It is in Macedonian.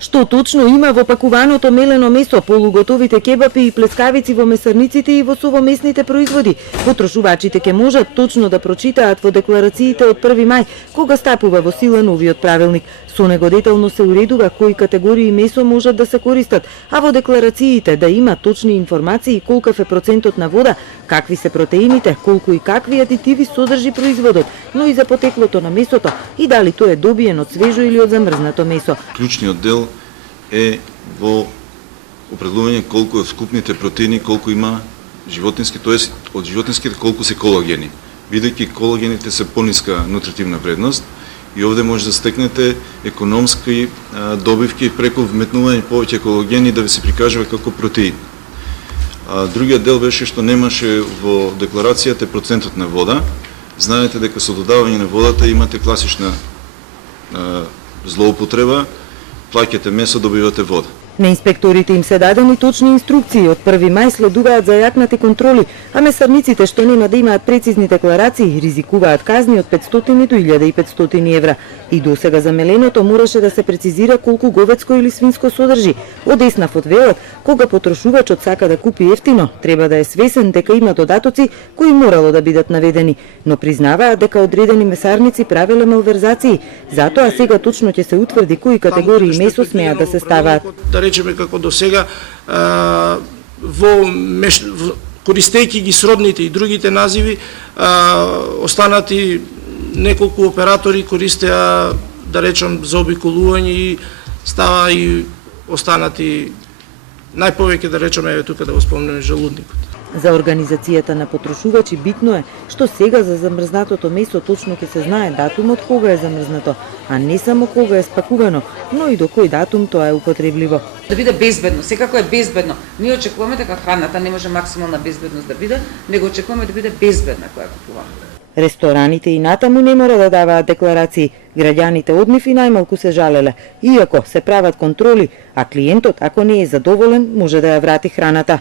Што точно има во пакуваното мелено месо, полуготовите кебапи и плескавици во месарниците и во совомесните производи? Потрошувачите ќе можат точно да прочитаат во декларациите од 1 мај, кога стапува во сила новиот правилник. Со него детално се уредува кои категории месо можат да се користат, а во декларациите да има точни информации колкав е процентот на вода, какви се протеините, колку и какви адитиви содржи производот, но и за потеклото на месото и дали тоа е добиено од свежо или од замрзнато месо. Клучниот дел е во определување колку од скупните протеини, колку има животински, тоест од животинските колку се колагени. Бидејќи колагените се пониска нутритивна вредност и овде може да стекнете економски добивки преку вметнување повеќе колагени да ви се прикажува како протеин. Другиот дел беше што немаше во декларацијата процентот на вода. Знаете дека со додавање на водата имате класична злоупотреба, плаќате месо, добивате вода. На инспекторите им се дадени точни инструкции. Од 1 мај следуваат зајакнати контроли, а месарниците што нема да имаат прецизни декларации ризикуваат казни од 500 до 1500 евра. И досега за меленото мораше да се прецизира колку говедско или свинско содржи. Од Еснав одвелат, кога потрошувачот сака да купи ефтино, треба да е свесен дека има додатоци кои морало да бидат наведени, но признаваат дека одредени месарници правеле малверзации. Затоа сега точно ќе се утврди кои категории месо смеат да се ставаат. Речеме како до сега, користејќи ги сродните и другите називи, останати неколку оператори користеа, да речем, заобиколување и става и останати најповеќе, да речеме, тука да го спомнеме, желудникот. За организацијата на потрошувачи битно е што сега за замрзнатото месо точно ќе се знае датумот кога е замрзнато, а не само кога е спакувано, но и до кој датум тоа е употребливо. Да биде безбедно, секако е безбедно. Ние очекуваме дека храната не може максимална безбедност да биде, него очекуваме да биде безбедна која купуваме. Рестораните и натаму не мора да даваат декларации. Граѓаните од нив и најмалку се жалеле. Иако се прават контроли, а клиентот, ако не е задоволен, може да ја врати храната.